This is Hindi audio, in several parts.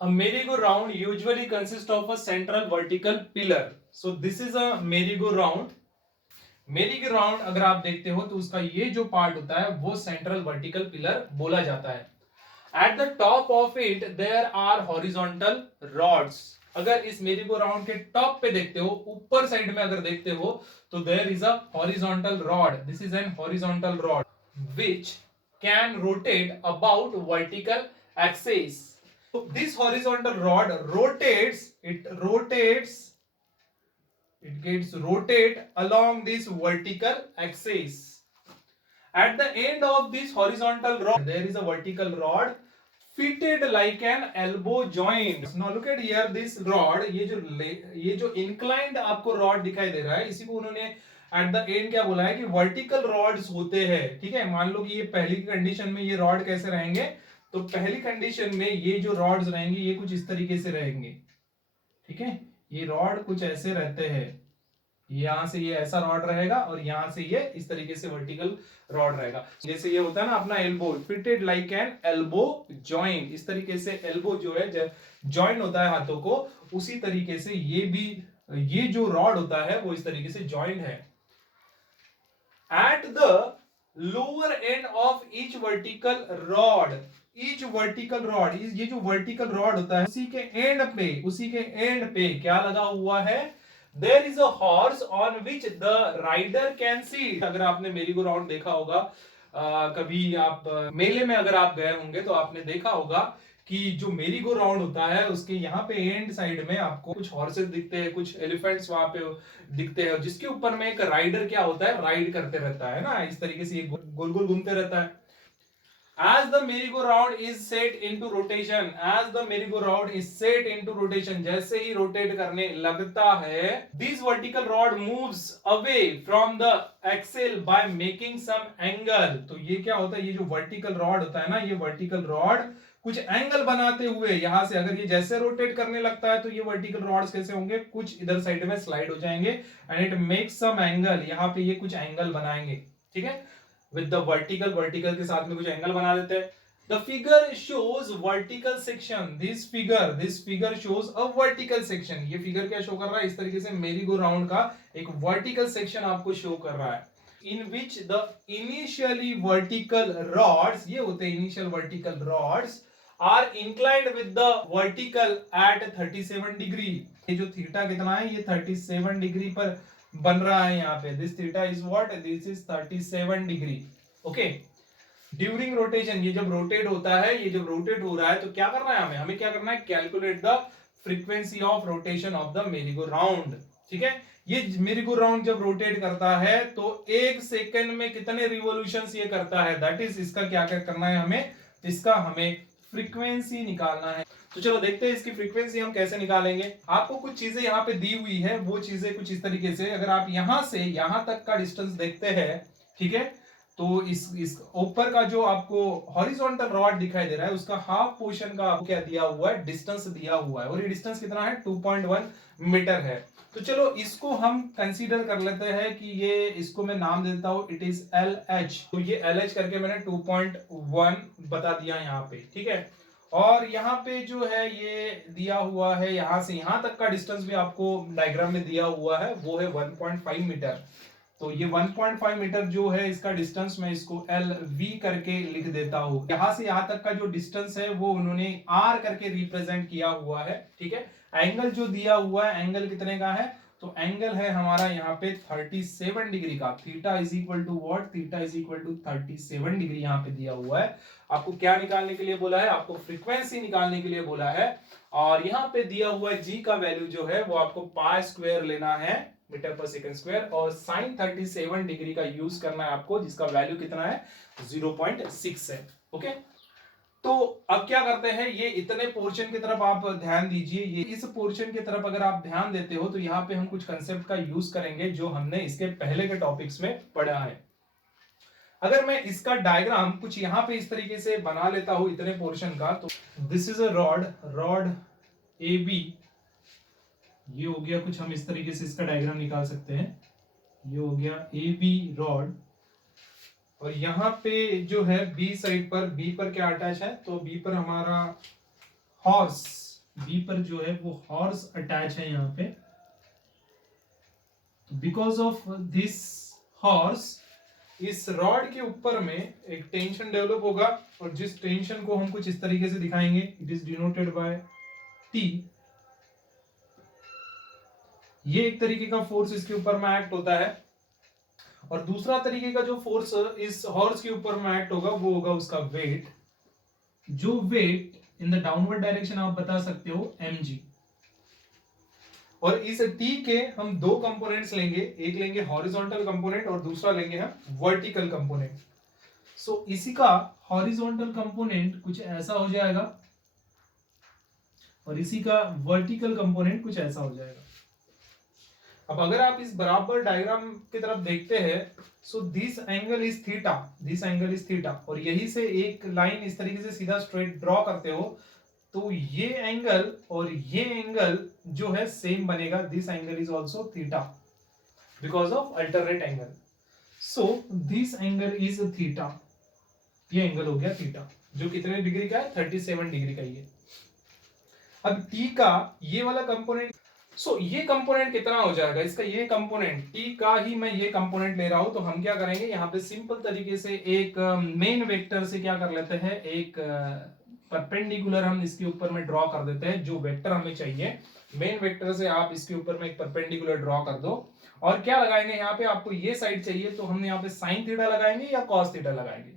A merry-go-round usually consists of a central vertical pillar. So this is a merry-go-round. merry-go-round अगर आप देखते हो तो उसका ये जो पार्ट होता है वो सेंट्रल वर्टिकल पिलर बोला जाता है. At the top of it there are horizontal rods. अगर इस merry-go-round के टॉप पे देखते हो, ऊपर साइड में अगर देखते हो तो there is a horizontal rod. This is an horizontal rod which can rotate about vertical axis. So this horizontal rod rotates, it gets rotate along this vertical axis. At the end of this horizontal rod there is a vertical rod fitted like an elbow joint. Now look at here this rod, ये जो inclined आपको rod दिखाई दे रहा है, इसी को उन्होंने एट द एंड क्या बोला है कि वर्टिकल रॉड्स होते हैं. ठीक है, मान लो कि ये पहली कंडीशन में ये रॉड कैसे रहेंगे, तो पहली कंडीशन में ये जो रॉड्स रहेंगे ये कुछ इस तरीके से रहेंगे. ठीक है, ये रॉड कुछ ऐसे रहते हैं, यहां से ये ऐसा रॉड रहेगा और यहां से ये इस तरीके से वर्टिकल रॉड रहेगा. जैसे ये होता है ना अपना elbow, fitted like an elbow joint. इस तरीके से एल्बो जो है जॉइंट होता है हाथों को, उसी तरीके से ये भी, ये जो रॉड होता है वो इस तरीके से जॉइंट है. At the lower end of each vertical rod, ये जो वर्टिकल रॉड होता है उसी के एंड पे क्या लगा हुआ है, there is a horse on which the rider can seat. अगर आपने मेरी गो राउंड देखा होगा, कभी आप मेले में अगर आप गए होंगे तो आपने देखा होगा कि जो मेरी गो राउंड होता है उसके यहाँ पे एंड साइड में आपको कुछ हॉर्सेस दिखते हैं, कुछ एलिफेंट्स वहां पे दिखते हैं, जिसके ऊपर में एक राइडर क्या होता है, राइड करते रहता है ना, इस तरीके से गोल गोल घूमते रहता है. As the merry-go-round is set into rotation, जैसे ही रोटेट करने लगता है, this vertical rod moves away from the axle by making some angle. तो ये क्या होता है, ये जो vertical rod होता है ना, ये vertical rod कुछ एंगल बनाते हुए यहां से, अगर ये जैसे रोटेट करने लगता है तो ये वर्टिकल रॉड्स कैसे होंगे, कुछ इधर साइड में स्लाइड हो जाएंगे and it makes some angle. यहां पे ये कुछ एंगल बनाएंगे. ठीक है, विद द वर्टिकल के साथ में कुछ एंगल बना देते हैं. The figure shows vertical section. This figure shows a vertical section. ये फिगर क्या शो कर रहा है, इस तरीके से मेरी गो राउंड का एक वर्टिकल सेक्शन आपको शो कर रहा है. In which the initially vertical rods, ये होते हैं initial vertical rods, are inclined with the vertical at 37 degree. ये जो थीटा कितना है, ये 37 डिग्री पर बन रहा है यहाँ पे. This theta is what, this is 37 degree. Okay, during rotation, ये जब रोटेट होता है, ये जब रोटेट हो रहा है तो क्या करना है हमें क्या करना है, calculate the frequency of rotation of the मेरी गो राउंड. ठीक है, ये मेरी गो राउंड जब रोटेट करता है तो एक सेकंड में कितने रिवोल्यूशंस ये करता है, दैट इज इसका क्या क्या करना है हमें, इसका हमें फ्रीक्वेंसी निकालना है. तो चलो देखते हैं इसकी फ्रीक्वेंसी हम कैसे निकालेंगे. आपको कुछ चीजें यहाँ पे दी हुई है, वो चीजें कुछ इस तरीके से, अगर आप यहां से यहां तक का डिस्टेंस देखते हैं, ठीक है, तो इस ऊपर का जो आपको हॉरिजॉन्टल रॉड दिखाई दे रहा है उसका हाफ पोर्शन का आपको क्या दिया हुआ है, डिस्टेंस दिया हुआ है, और ये डिस्टेंस कितना है, 2.1 मीटर है. तो चलो इसको हम कंसीडर कर लेते हैं कि ये, इसको मैं नाम देता हूं, इट इज LH. तो ये LH करके मैंने 2.1 बता दिया यहाँ पे. ठीक है, और यहाँ पे जो है ये दिया हुआ है, यहां से यहां तक का डिस्टेंस भी आपको डायग्राम में दिया हुआ है, वो है 1.5 मीटर. तो ये 1.5 मीटर जो है इसका डिस्टेंस, मैं इसको LV करके लिख देता हूं. यहां से यहां तक का जो डिस्टेंस है वो उन्होंने R करके रिप्रेजेंट किया हुआ है. ठीक है, एंगल जो दिया हुआ है, एंगल कितने का है, तो एंगल है हमारा यहाँ पे 37 डिग्री का. Theta is equal to what, theta is equal to 37 degree यहाँ पे दिया हुआ है. आपको क्या निकालने के लिए बोला है, आपको फ्रीक्वेंसी निकालने के लिए बोला है. और यहाँ पे दिया हुआ जी का वैल्यू जो है वो आपको पाई स्क्वायर लेना है, मीटर पर सेकंड स्क्वायर, और साइन 37 डिग्री का यूज करना है आपको, जिसका वैल्यू कितना है, 0.6 है. ओके, तो अब क्या करते हैं, ये इतने पोर्शन की तरफ आप ध्यान दीजिए. ये इस पोर्शन की तरफ अगर आप ध्यान देते हो तो यहाँ पे हम कुछ कंसेप्ट का यूज करेंगे जो हमने इसके पहले के टॉपिक्स में पढ़ा है. अगर मैं इसका डायग्राम कुछ यहाँ पे इस तरीके से बना लेता हूं इतने पोर्शन का, तो this is a rod AB. ये हो गया कुछ, हम इस तरीके से इसका डायग्राम निकाल सकते हैं. ये हो गया AB रॉड, और यहाँ पे जो है B साइड पर, B पर क्या अटैच है, तो B पर हमारा हॉर्स बी पर जो है वो हॉर्स अटैच है यहाँ पे। बिकॉज ऑफ दिस हॉर्स इस रॉड के ऊपर में एक टेंशन डेवलप होगा, और जिस टेंशन को हम कुछ इस तरीके से दिखाएंगे, it is denoted by T. ये एक तरीके का फोर्स इसके ऊपर में एक्ट होता है, और दूसरा तरीके का जो फोर्स इस हॉर्स के ऊपर में एक्ट होगा वो होगा उसका वेट, जो weight in the downward direction आप बता सकते हो mg। और इस टी के हम दो कंपोनेंट्स लेंगे, एक लेंगे हॉरिजॉन्टल कंपोनेंट और दूसरा लेंगे हम वर्टिकल कंपोनेंट। सो इसी का हॉरिजॉन्टल कंपोनेंट कुछ ऐसा हो जाएगा और इसी का वर्टिकल कंपोनेंट कुछ ऐसा हो जाएगा। अब अगर आप इस बराबर डायग्राम की तरफ देखते हैं, so this angle is theta, this angle is theta, और यही से एक लाइन इस तरीके से सीधा स्ट्रेट ड्रॉ करते हो तो ये एंगल और ये एंगल जो है सेम बनेगा। This angle is also theta because of alternate angle. So this angle is theta, ये एंगल हो गया थीटा, जो कितने डिग्री का है, 37 डिग्री का ये। अब टी का ये वाला कंपोनेंट, सो ये कंपोनेंट कितना हो जाएगा इसका, ये कंपोनेंट टी का ही मैं ये कंपोनेंट ले रहा हूं, तो हम क्या करेंगे यहाँ पे सिंपल तरीके से एक मेन वेक्टर से क्या कर लेते हैं, एक परपेंडिकुलर हम इसके ऊपर में ड्रॉ कर देते हैं। जो वेक्टर हमें चाहिए मेन वेक्टर से आप इसके ऊपर में एक परपेंडिकुलर ड्रॉ कर दो, और क्या लगाएंगे यहाँ पे, आपको ये साइड चाहिए तो हम यहाँ पे साइन थीटा लगाएंगे या कॉस थीटा लगाएंगे।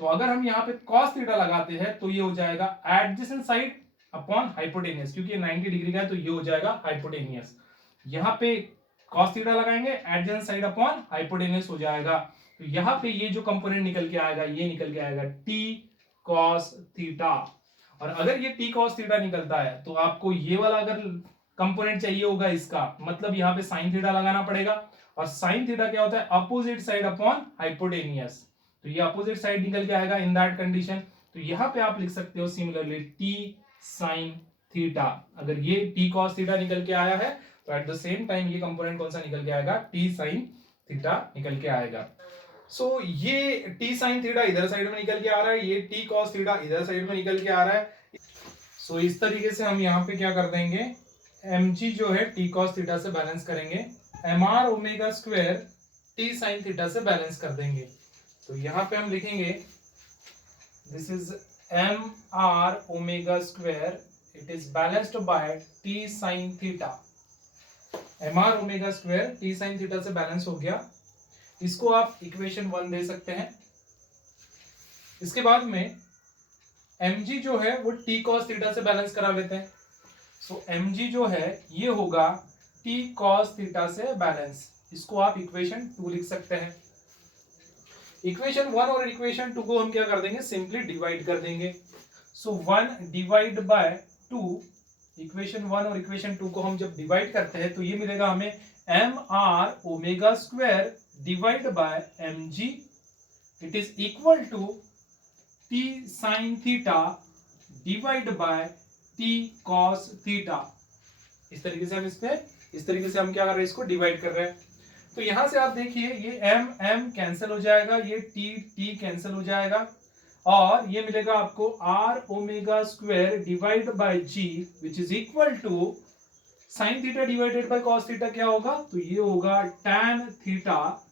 तो अगर हम यहाँ पे कॉस थीटा लगाते हैं तो ये हो जाएगा एडजेसेंट साइड अपॉन हाइपोटेनियस, क्योंकि ये 90 डिग्री का है तो ये हो जाएगा हाइपोटेनियस। यहाँ पे cos थीटा लगाएंगे, एडजेसेंट साइड अपॉन हाइपोटेनियस हो जाएगा। तो यहाँ पे ये जो कंपोनेंट निकल के आएगा, ये निकल के आएगा t cos थीटा। और अगर ये t cos थीटा निकलता है तो आपको ये वाला अगर कंपोनेंट चाहिए होगा इसका, मतलब यहाँ पे sin थीटा लगाना पड़ेगा, और sin थीटा क्या होता है, अपोजिट साइड अपॉन हाइपोटेनियस। तो ये अपोजिट साइड निकल के आएगा इन दैट कंडीशन। तो यहाँ पे आप लिख सकते हो सिमिलरली t sin थीटा। अगर ये t cos थीटा निकल के आया है तो एट द सेम टाइम ये कंपोनेंट कौन सा निकल के आएगा, t sin थीटा निकल के आएगा। सो ये t sin थीटा इधर साइड में निकल के आ रहा है, ये t cos थीटा इधर साइड में निकल के आ रहा है। सो इस तरीके से हम यहाँ पे क्या कर देंगे, mg जो है t cos थीटा से बैलेंस करेंगे, mr omega square t sin theta से बैलेंस कर देंगे। तो यहाँ पे हम लिखेंगे this is mr omega square, it is balanced bye t sin theta. mr omega square t sin theta से बैलेंस हो गया, इसको आप इक्वेशन 1 दे सकते हैं। इसके बाद में mg जो है वो t cos थीटा से बैलेंस करा लेते हैं। सो mg जो है ये होगा t cos थीटा से बैलेंस, इसको आप इक्वेशन 2 लिख सकते हैं। इक्वेशन 1 और इक्वेशन 2 को हम क्या कर देंगे, सिंपली डिवाइड कर देंगे। सो 1 डिवाइड बाय 2, इक्वेशन 1 और इक्वेशन 2 को हम जब डिवाइड करते हैं तो ये मिलेगा हमें mr omega square divide by mg, it is equal to t sin theta divide by t cos theta. इस तरीके से हम क्या कर रहे हैं, इसको डिवाइड कर रहे हैं। तो यहां से आप देखिए ये m कैंसिल हो जाएगा, ये t कैंसिल हो जाएगा, और ये मिलेगा आपको r omega square divide by g which is equal to sine theta divided by cos theta. क्या होगा, तो ये होगा tan थीटा।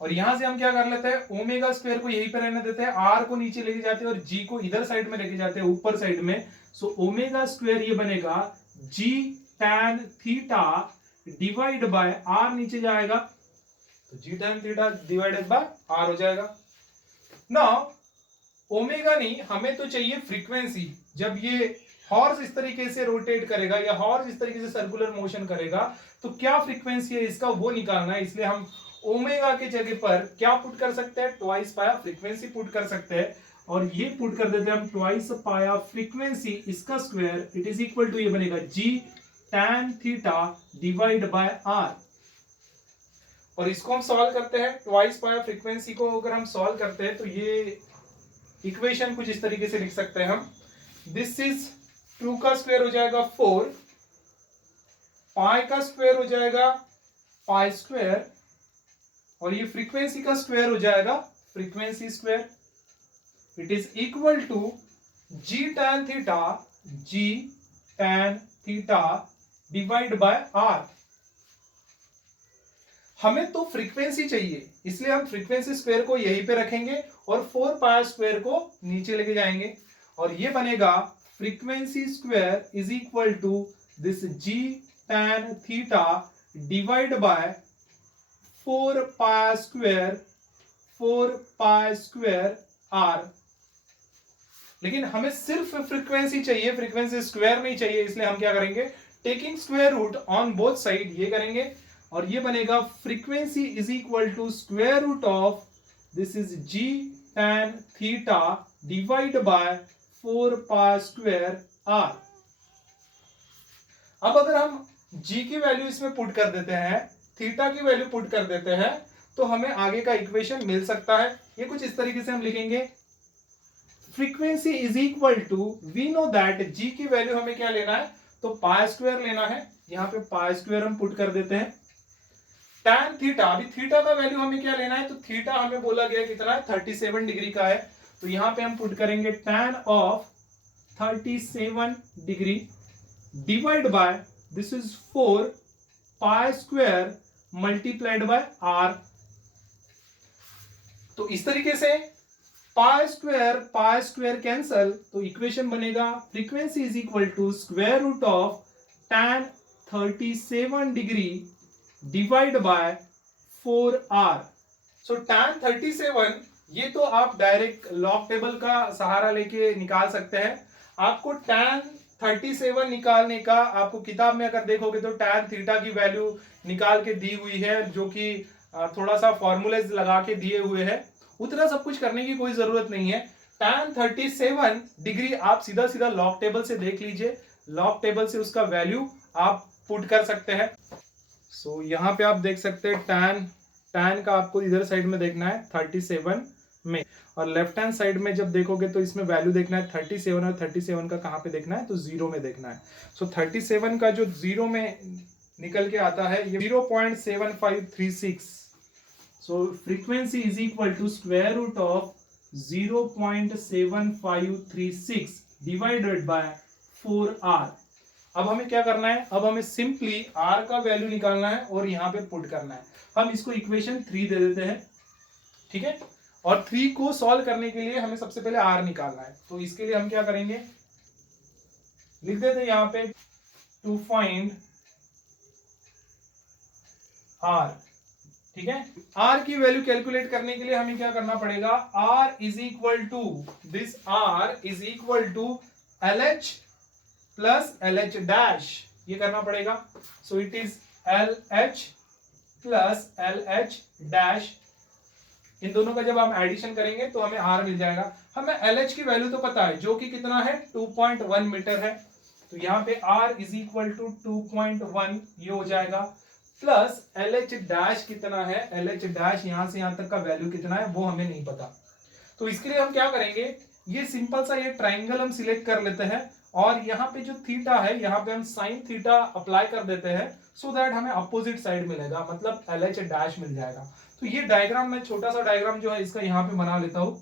और यहां से हम क्या कर लेते हैं, ओमेगा स्क्वायर को यहीं पे रहने देते हैं, r को नीचे लेके जाते हैं और g को इधर साइड में लेके जाते हैं, ऊपर साइड में। सो ओमेगा स्क्वायर ये बनेगा g tan theta divide by r नीचे जाएगा, तो g tan theta divided bye r हो जाएगा। नाउ ओमेगा नहीं, हमें तो चाहिए फ्रीक्वेंसी। जब ये हॉर्स इस तरीके से रोटेट करेगा या हॉर्स इस तरीके से सर्कुलर मोशन करेगा तो क्या फ्रीक्वेंसी है इसका वो निकालना है, इसलिए हम ओमेगा के जगह पर क्या पुट कर सकते हैं, ट्वाइस पाया फ्रीक्वेंसी पुट कर सकते हैं, और ये पुट कर देते हैं हम ट्वाइस पाया फ्रीक्वेंसी, इसका square it is equal to ये बनेगा g tan theta divide by r। और इसको हम सॉल्व करते हैं, ट्वाइस पाया फ्रीक्वेंसी को अगर हम सॉल्व करते हैं तो ये इक्वेशन कुछ इस तरीके से लिख सकते हैं हम, दिस इज 2 का स्क्वायर हो जाएगा 4, पाई का स्क्वायर हो जाएगा पाई स्क्वायर, और ये फ्रीक्वेंसी का स्क्वायर हो जाएगा frequency square, it is equal to g tan theta g tan theta divide by r. हमें तो फ्रीक्वेंसी चाहिए, इसलिए हम फ्रीक्वेंसी स्क्वायर को यहीं पे रखेंगे और 4 पाई स्क्वायर को नीचे लेके जाएंगे और ये बनेगा frequency square is equal to this g tan theta divide by 4 pi square r. लेकिन हमें सिर्फ फ्रीक्वेंसी चाहिए, फ्रीक्वेंसी स्क्वायर नहीं चाहिए, इसलिए हम क्या करेंगे, taking square root on both side ये करेंगे और ये बनेगा frequency is equal to square root of this is g tan theta divide by 4 pi square r. अब अगर हम g की वैल्यू इसमें पुट कर देते हैं, थीटा की वैल्यू पुट कर देते हैं, तो हमें आगे का इक्वेशन मिल सकता है। ये कुछ इस तरीके से हम लिखेंगे, frequency is equal to, we know that g की वैल्यू हमें क्या लेना है, तो पाई स्क्वायर लेना है। यहां पे पाई स्क्वायर हम पुट कर देते हैं। tan थीटा, अभी थीटा का वैल्यू हमें क्या लेना है, तो थीटा हमें बोला गया कितना है, 37 डिग्री का है। तो यहां पे हम पुट करेंगे tan of 37 degree divide by this is 4 pi square multiplied by r. तो इस तरीके से पाई स्क्वायर कैंसल, तो इक्वेशन बनेगा frequency is equal to square root of tan 37 degree divide by 4r। So tan 37, ये तो आप डायरेक्ट लॉग टेबल का सहारा लेके निकाल सकते हैं। आपको tan 37 निकालने का, आपको किताब में अगर देखोगे तो tan थीटा की वैल्यू निकाल के दी हुई है, जो कि थोड़ा सा फॉर्मूलेज लगा के दिए हुए हैं। उतना सब कुछ करने की कोई जरूरत नहीं है। tan 37 डिग्री आप सीधा सीधा लॉग टेबल से देख लीजिए, लॉग टेबल से उसका वैल्यू आप पुट कर सकते हैं। सो यहाँ पे आप देख सकते हैं tan का आपको इधर साइड में देखना है 37 में, और लेफ्ट हैंड साइड में जब देखोगे तो इसमें वैल्यू देखना है 37, और 37 का कहाँ पे देखना है, तो जीरो में देखना है। सो 37 का जो जीरो में निकल के आता है ये 0.7536। So frequency is equal to square root of 0.7536 divided by 4r। अब हमें क्या करना है, अब हमें सिंपली r का वैल्यू निकालना है और यहाँ पे पुट करना है। हम इसको इक्वेशन 3 दे देते हैं, ठीक है। और 3 को सॉल्व करने के लिए हमें सबसे पहले r निकालना है। तो इसके लिए हम क्या करेंगे, लिख देते हैं यहाँ पे टू फाइंड r, ठीक है। r की वैल्यू कैलकुलेट करने के लिए हमें क्या करना पड़ेगा, r is equal to this, r is equal to LH plus LH dash, ये करना पड़ेगा। So it is LH plus LH dash. इन दोनों का जब हम एडिशन करेंगे तो हमें R मिल जाएगा। हमें LH की वैल्यू तो पता है, जो कि कितना है, 2.1 मीटर है। तो यहाँ पे R इज इक्वल टू 2.1 ये हो जाएगा, प्लस LH डैश कितना है, LH डैश यहाँ से यहाँ तक का वैल्यू कितना है वो हमें नहीं पता। तो इसके लिए हम क्या करेंगे, ये सिंपल सा ये ट्राइंगल हम सिलेक्ट कर लेते हैं और यहाँ पे जो थीटा है यहाँ पे हम साइन थीटा अप्लाई कर देते हैं, सो दैट हमें अपोजिट साइड मिलेगा, मतलब LH डैश मिल जाएगा। तो ये डायग्राम, मैं छोटा सा डायग्राम जो है इसका यहाँ पे बना लेता हूं।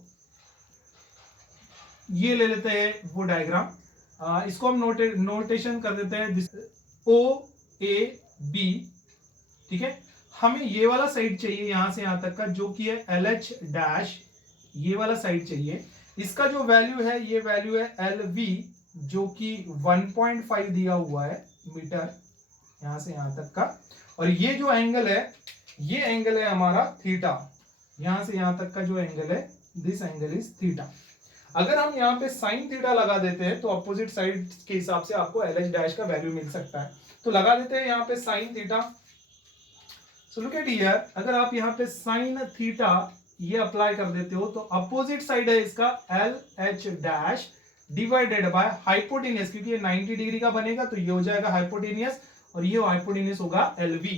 ये ले लेते हैं वो डायग्राम, इसको हम नोटेशन कर देते हैं OAB, ठीक है। हमें ये वाला साइड चाहिए यहां से यहां तक का, जो कि है LH डैश, ये वाला साइड चाहिए। इसका जो वैल्यू है, ये वैल्यू है LV, जो कि 1.5 दिया हुआ है मीटर यहां से यहां तक का। और ये जो एंगल है, ये एंगल है हमारा थीटा, यहां से यहां तक का जो एंगल है, दिस एंगल इज थीटा। अगर हम यहाँ पे साइन थीटा लगा देते हैं तो अपोजिट साइड के हिसाब से आपको LH डैश का वैल्यू मिल सकता है। तो लगा देते हैं यहाँ पे sine theta. So look at here, अगर आप यहाँ पे साइन थीटा ये अप्लाई कर देते हो तो अपोजिट साइड है इसका LH dash divided by hypotenuse, क्योंकि ये 90 डिग्री का बनेगा तो ये हो जाएगा हाइपोटेनियस, और ये हाइपोटेनियस होगा LV।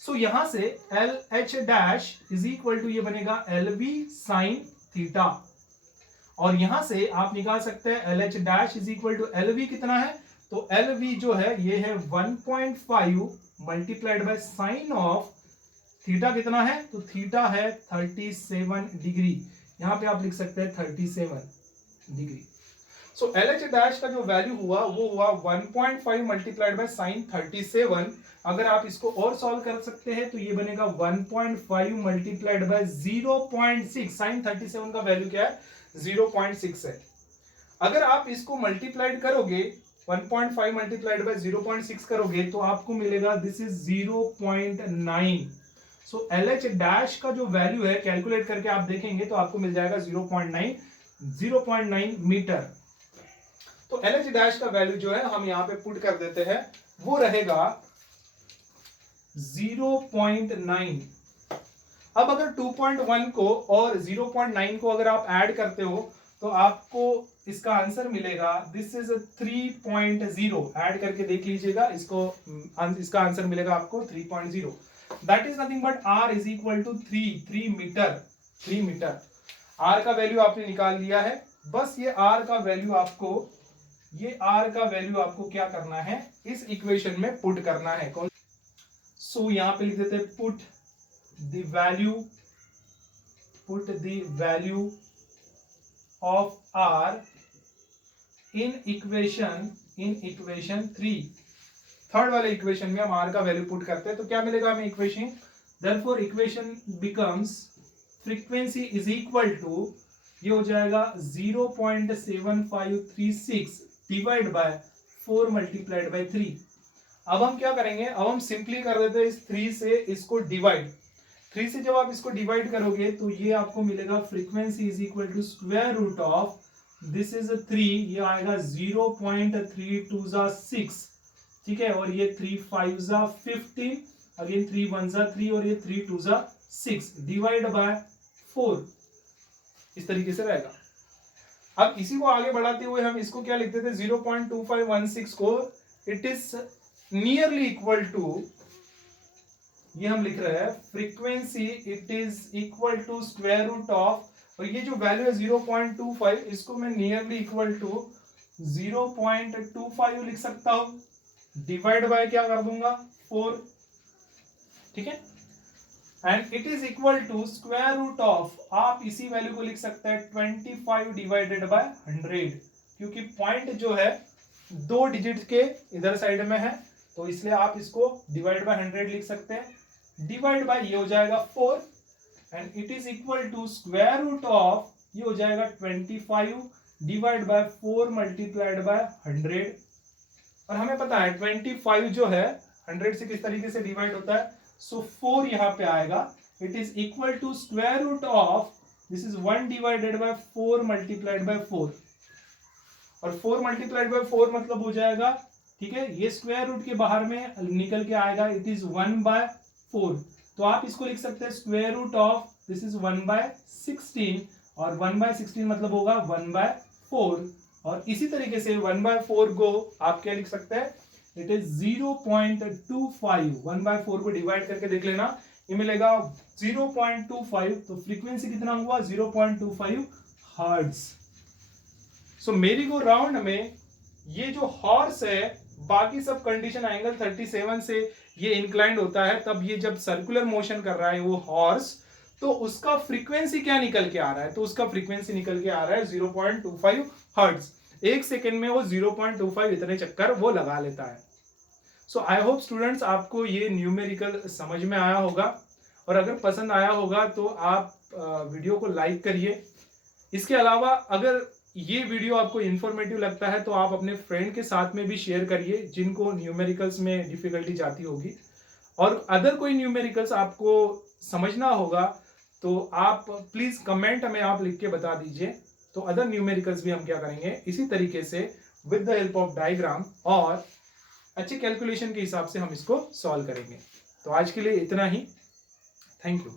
सो यहां से LH dash is equal to ये बनेगा LV साइन थीटा, और यहां से आप निकाल सकते हैं LH dash is equal to LV कितना है, तो LV जो है ये है 1.5 multiplied by sine of theta कितना है, तो थीटा है 37 डिग्री, यहां पे आप लिख सकते हैं 37 डिग्री। सो LH डैश का जो वैल्यू हुआ वो हुआ 1.5 मल्टीप्लाइड बाय साइन 37। अगर आप इसको और सॉल्व कर सकते हैं तो ये बनेगा 1.5 मल्टीप्लाइड बाय 0.6। साइन 37 का वैल्यू क्या है? 0.6 है। अगर आप इसको मल्टीप्लाइड करोगे 1.5 मल्टीप्लाइड बाय 0.6 करोगे तो आपको मिलेगा this is 0.9। So LH dash का जो वैल्यू है कैलकुलेट करके आप देखेंगे तो आपको मिल जाएगा 0.9 मीटर। तो LH डैश का वैल्यू जो है हम यहां पे पुट कर देते हैं, वो रहेगा 0.9। अब अगर 2.1 को और 0.9 को अगर आप ऐड करते हो तो आपको इसका आंसर मिलेगा दिस इज 3.0। ऐड करके देख लीजिएगा, इसका आंसर मिलेगा आपको 3.0। That is nothing but r is equal to 3 metre. 3 metre r का वैल्यू आपने निकाल लिया है। बस ये r का वैल्यू आपको क्या करना है, इस इक्वेशन में पुट करना है। सो यहां पे लिख देते put the value of r in equation 3। Third वाले इक्वेशन में हम r का वैल्यू पुट करते हैं तो क्या मिलेगा हमें equation? Therefore equation becomes frequency is equal to, ये हो जाएगा 0.7536 डिवाइड बाय 4 मल्टीप्लाइड बाय 3। अब हम क्या करेंगे, अब हम सिंपली कर देते हैं इस 3 से इसको डिवाइड। 3 से जब आप इसको डिवाइड करोगे तो ये आपको मिलेगा frequency is equal to square root of this is 3, ये आएगा 0.326, ठीक है, और ये 3 5 15, अगेन 3 1 3 और ये 3 2 6 डिवाइड बाय 4, इस तरीके से रहेगा। अब इसी को आगे बढ़ाते हुए हम इसको क्या लिखते थे, 0.2516 को it is nearly equal to, ये हम लिख रहे हैं frequency it is equal to square root of, और ये जो वैल्यू है 0.25 इसको मैं नियरली इक्वल टू 0.25 लिख सकता हूं, डिवाइड बाय क्या कर दूंगा 4, ठीक है, and it is equal to square root of, आप इसी वैल्यू को लिख सकते हैं 25 डिवाइडेड बाय 100, क्योंकि पॉइंट जो है 2 डिजिट के इधर साइड में है तो इसलिए आप इसको डिवाइड बाय 100 लिख सकते हैं, डिवाइड बाय ये हो जाएगा 4 and it is equal to square root of, ये हो जाएगा 25 डिवाइड बाय 4 मल्टीप्लाइड बाय 100। और हमें पता है 25 जो है 100 से किस तरीके से डिवाइड होता है, सो 4 यहां पे आएगा, it is equal to square root of this is 1 divided by 4 multiplied by 4, और 4 मल्टीप्लाइड बाय 4 मतलब हो जाएगा, ठीक है, ये स्क्वायर रूट के बाहर में निकल के आएगा, इट इज 1/4, तो आप इसको लिख सकते हैं square root of this is 1/16, और 1/16 मतलब होगा 1/4, और इसी तरीके से 1/4 को आप क्या लिख सकते हैं, इट इज 0.25, 1/4 को डिवाइड करके देख लेना, ये मिलेगा 0.25, तो फ्रीक्वेंसी कितना हुआ 0.25 हर्ट्ज। सो मेरी गो राउंड में ये जो हॉर्स है, बाकी सब कंडीशन एंगल 37 से ये इंक्लाइंड होता है, तब ये जब सर्कुलर मोशन कर रहा है वो हॉर्स, तो उसका फ्रीक्वेंसी क्या निकल के आ रहा है, तो उसका फ्रीक्वेंसी निकल के आ रहा है 0.25 हर्ट्ज। 1 सेकेंड में वो 0.25 इतने चक्कर वो लगा लेता है। सो आई होप स्टूडेंट्स आपको ये न्यूमेरिकल समझ में आया होगा, और अगर पसंद आया होगा तो आप वीडियो को लाइक करिए। इसके अलावा अगर ये वीडियो आपको इंफॉर्मेटिव लगता है तो आप अपने फ्रेंड के साथ में भी शेयर करिए जिनको न्यूमेरिकल्स में डिफिकल्टी जाती होगी, और अदर कोई न्यूमेरिकल्स आपको समझना होगा तो आप प्लीज कमेंट में आप लिख के बता दीजिए, तो अदर न्यूमेरिकल्स भी हम क्या करेंगे इसी तरीके से with the help of diagram और अच्छे कैलकुलेशन के हिसाब से हम इसको सॉल्व करेंगे। तो आज के लिए इतना ही, थैंक यू।